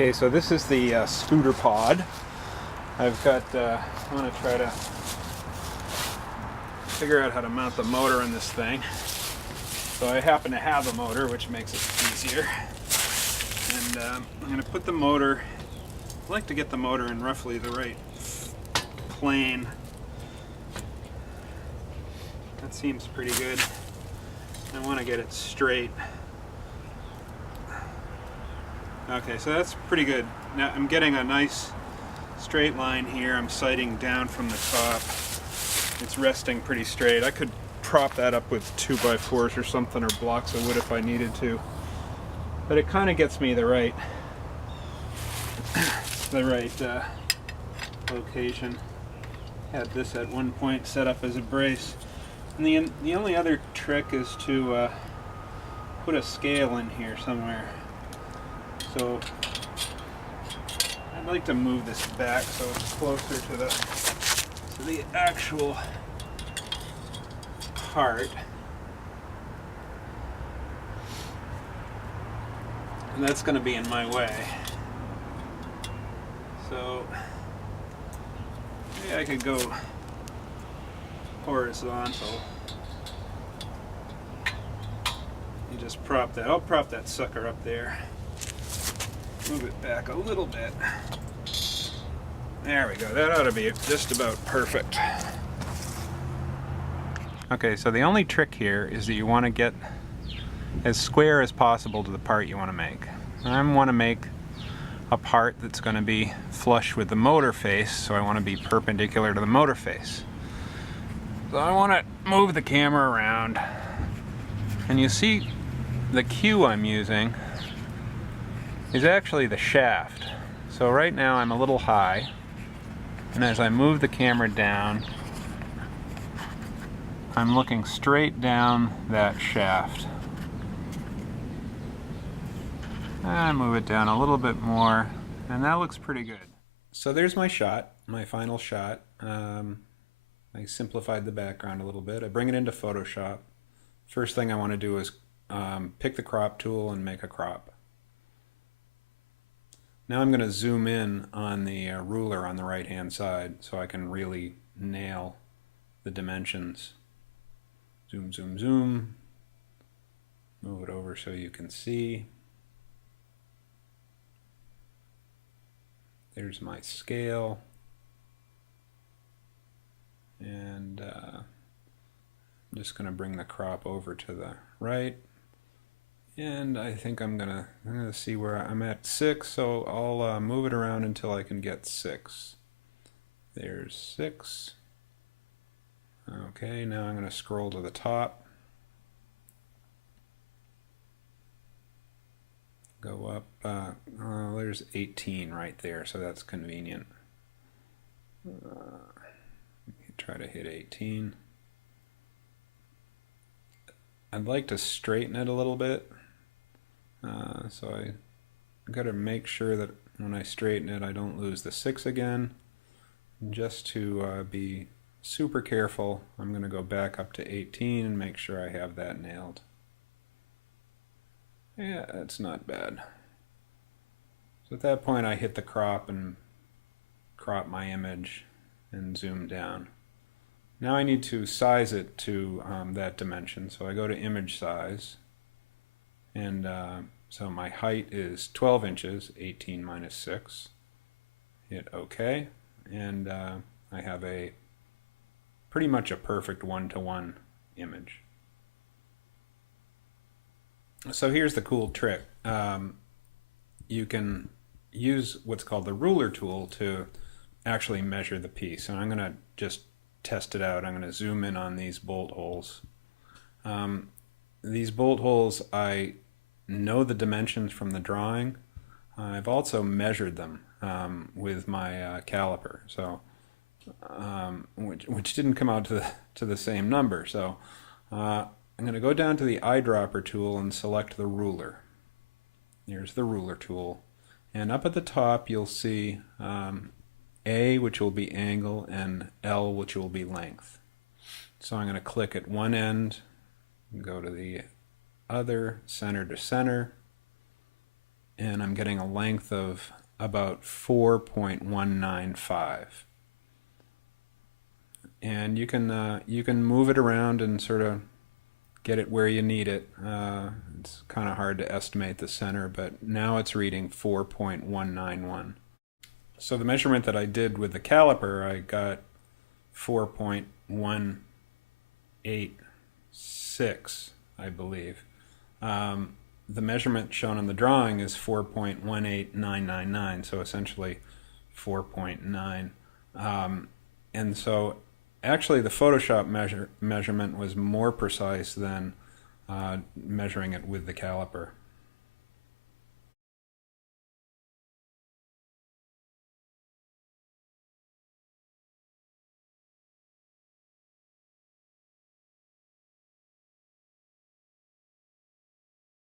Okay, so this is the xOoterPod. I've got, I want to try to figure out how to mount the motor in this thing. So I happen to have a motor, which makes it easier. And I'm going to put the motor, I like to get the motor in roughly the right plane. That seems pretty good. I want to get it straight. Okay, so that's pretty good. Now I'm getting a nice straight line here. I'm sighting down from the top. It's resting pretty straight. I could prop that up with 2x4s or something, or blocks of wood if I needed to. But it kind of gets me the right location. Had this at one point set up as a brace. And the only other trick is to put a scale in here somewhere. So I'd like to move this back so it's closer to the actual part. And that's going to be in my way. So maybe I could go horizontal. You just prop that. I'll prop that sucker up there. Move it back a little bit. There we go. That ought to be just about perfect. Okay, so the only trick here is that you want to get as square as possible to the part you want to make. I want to make a part that's going to be flush with the motor face, so I want to be perpendicular to the motor face. So I want to move the camera around, and you see the cue I'm using is actually the shaft. So right now I'm a little high, and as I move the camera down, I'm looking straight down that shaft. I move it down a little bit more, and that looks pretty good. So there's my shot, my final shot. I simplified the background a little bit. I bring it into Photoshop. First thing I want to do is pick the crop tool and make a crop. Now I'm going to zoom in on the ruler on the right hand side so I can really nail the dimensions. Zoom, zoom, zoom. Move it over so you can see. There's my scale. And I'm just going to bring the crop over to the right. And I think I'm gonna see where I'm at 6, so I'll move it around until I can get 6. There's 6. Okay, now I'm gonna scroll to the top. Go up, there's 18 right there, so that's convenient. Try to hit 18. I'd like to straighten it a little bit. So I got to make sure that when I straighten it I don't lose the 6 again. Just to be super careful, I'm going to go back up to 18 and make sure I have that nailed. Yeah, that's not bad. So at that point I hit the crop and crop my image and zoom down. Now I need to size it to that dimension, so I go to image size, and so my height is 12 inches, 18 minus 6. Hit OK, and I have a pretty much a perfect one-to-one image. So here's the cool trick. You can use what's called the ruler tool to actually measure the piece, and I'm going to just test it out. I'm going to zoom in on these bolt holes. These bolt holes, I know the dimensions from the drawing. I've also measured them with my caliper, so which didn't come out to the same number. So I'm going to go down to the eyedropper tool and select the ruler. Here's the ruler tool, and up at the top you'll see A, which will be angle, and L, which will be length. So I'm going to click at one end, go to the other, center to center, and I'm getting a length of about 4.195. And you can move it around and sort of get it where you need it. It's kind of hard to estimate the center, but now it's reading 4.191. So the measurement that I did with the caliper, I got 4.186, I believe. The measurement shown on the drawing is 4.18999, so essentially 4.9. And so actually the Photoshop measurement was more precise than measuring it with the caliper.